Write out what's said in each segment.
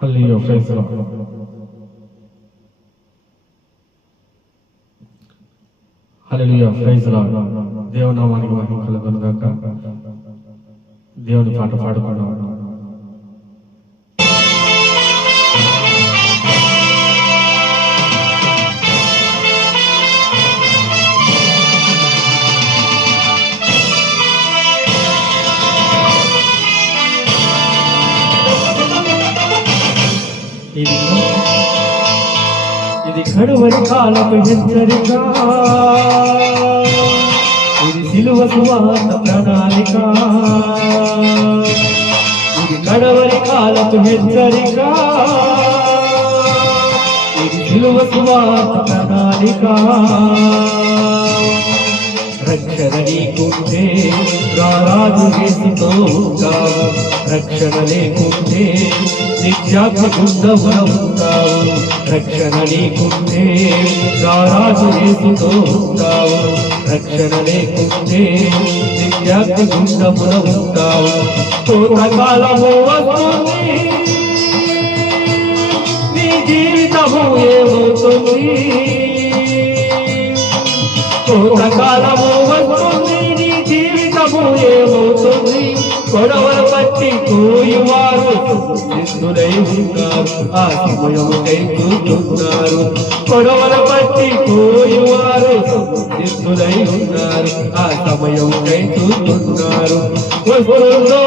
Hallelujah praise the Lord. Hallelujah praise the Lord. దేవుని నామానికి మహిమ కలుగును గాక. దేవుని పాట పాడుకుందాం. ఇది కడువరి కాలపు హెచ్చరిక, ఇది సిలువ సువార్త ప్రణాళిక. ఇది కడవరి కాలపు హెచ్చరిక, ఇది సిలువ సువార్త ప్రణాళిక. రక్షణ నీకుంటే రారాజు యేసుతో ఉంటావు, రక్షణ లేకుంటే నిత్యాగ్ని గుండమున ఉంటావు. రక్షణ నీకుంటే రారాజు యేసుతో ఉంటావు, రక్షణ లేకుంటే నిత్యాగ్ని గుండమున ఉంటావు. పూర్వకాలము వస్తుంది, నీ జీవితము ఏమవుతుంది. పూర్వకాలము వస్తుంది, నీ జీవితము ఏమవుతుంది. గొడవలు పట్టి కోయివారు సిద్ధులై ఉన్నారు, ఆ సమయముకై చూస్తున్నారు. గొడవలు పట్టి కోయివారు సిద్ధులై ఉన్నారు, ఆ సమయముకై చూస్తున్నారు. వస్తుందో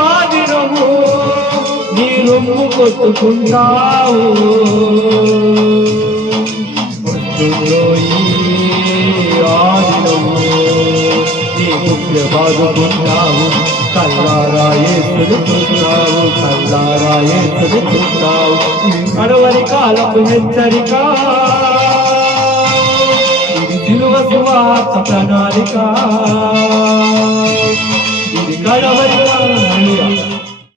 ఆ దినము, నీ రొమ్ము కొట్టుకుంటావు. వస్తుందో ఆ దినము, నీ ముఖ్య బాగుకుంటావు. కల్లారా యేసుని చూస్తావు, కల్లారా యేసుని చూస్తావు. కడవరి కాలపు హెచ్చరిక, ఇది సిలువ సువార్త ప్రణాళిక.